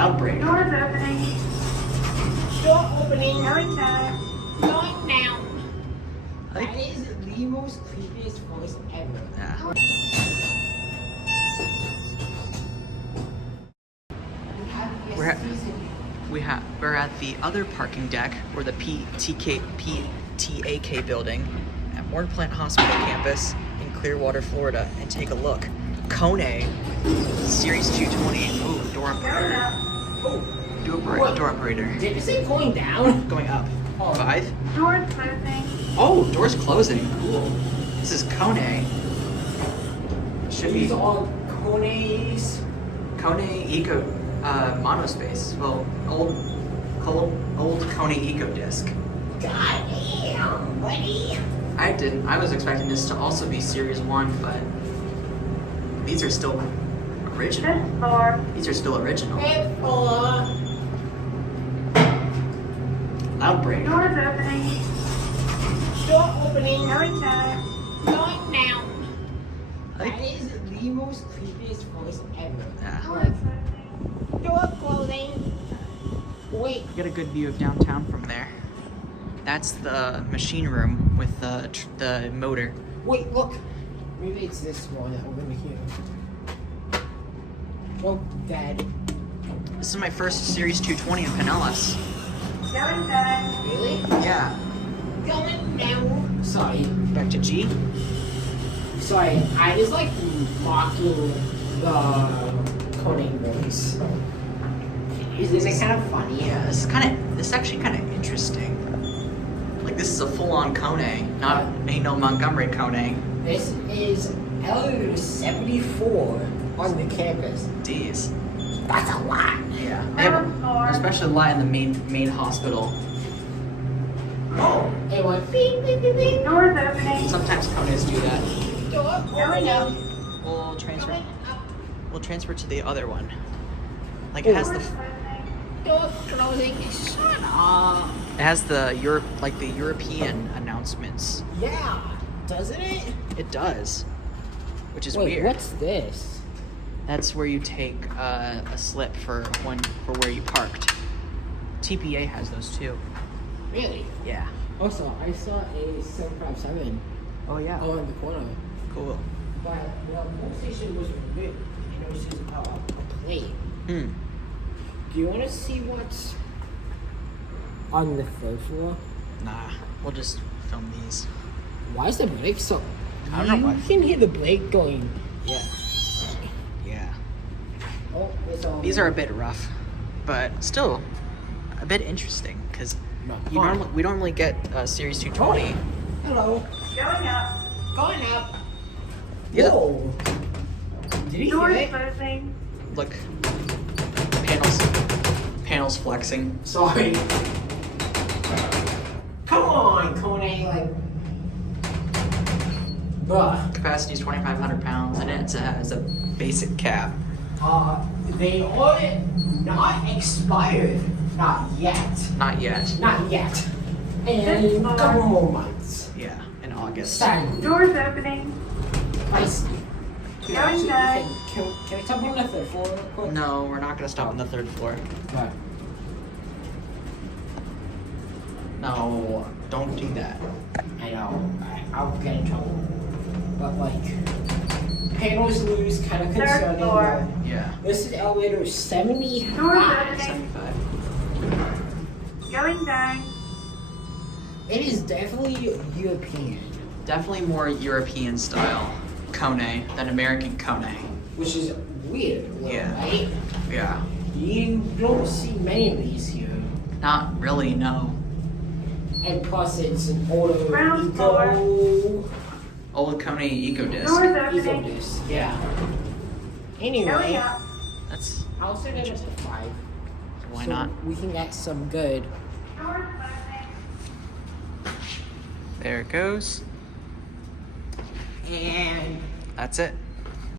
Loud break. Doors opening. Door opening. Going down. Going down. I That is the most creepiest voice ever. Yeah. We're at the other parking deck, or the PTAK building at Morton Plant Hospital campus in Clearwater, Florida, and take a look. KONE Series 220. Ooh, door operator. Oh, Door operator. did you say going down? Going up. Oh. 5. Doors closing. Oh, doors closing. Cool. This is KONE. Should These be are KONE's. KONE Eco MonoSpace. Well, old KONE Eco Disc. Goddamn, buddy. I was expecting this to also be Series 1, but these are still original. Fifth floor. These are still original. Fifth floor. Loud break. Doors opening. Door opening. Going down. Going down. I That think- is the most creepiest voice ever. Yeah. Doors closing. Door closing. Wait. You get a good view of downtown from there. That's the machine room with the motor. Wait, look. Maybe it's this one over here. Oh, Dad. This is my first Series 220 in Pinellas. Going down. Really? Yeah. Going down. Sorry. Back to G. Sorry. I was like mocking the KONE voice. Is it kind of funny? Yeah, this is actually kind of interesting. Like, this is a full-on KONE, not ain't no Montgomery KONE. This is L74 on the campus. D's. That's a lot. Yeah. They have Ground floor. especially a lot in the main hospital. Oh, it went beep, beep, beep, beep. Doors opening. Sometimes KONEs do that. Door Going up. We'll transfer. Going up. We'll transfer to the other one. Like, it has the Doors closing. Door closing. Shut up. it has the European announcements. Yeah, doesn't it? It does, which is Wait, weird. what's this? That's where you take a slip for where you parked. TPA has those too. Really? Yeah. Also, I saw a 757 Oh yeah. on the corner. Cool. But the whole station was good. And it was just a plate. Hmm. Do you want to see what's on the third floor? Nah. We'll just film these. Why is the brake so? I don't know why. You can hear the brake going. Yeah. Yeah. Oh, it's all. These are a bit rough, but still a bit interesting because Fun. we don't normally get Series 220. Hello. Going up. Going up. Yeah. Whoa. Did he hear Doors it? closing. Look. Panels flexing. Sorry. Come on, KONE. Like. Bruh. Capacity is 2,500 pounds, and it has a basic cab. They are not expired. Not yet. Not yet. Not yet. And a couple more months. Yeah, in August. Sadly. Doors opening. I see. Going down. Can I jump on the third floor real quick? No, we're not gonna stop on the third floor. No. No, don't do that. I know. I'll get in trouble. But like, panels loose, kind of Third concerning. floor. But Yeah. this is elevator 75. Doors opening. 75. Going down. It is definitely European, Definitely more European style KONE than American KONE. which is weird, Yeah. right? Yeah. You don't see many of these here. Not really, no. And plus, it's an older Ground eco. Old KONE Eco Disc. Doors Eco opening. disc, yeah. Going Anyway, up. That's I'll set it up to 5. why so not? We can get some good. Doors closing. There it goes. And That's it.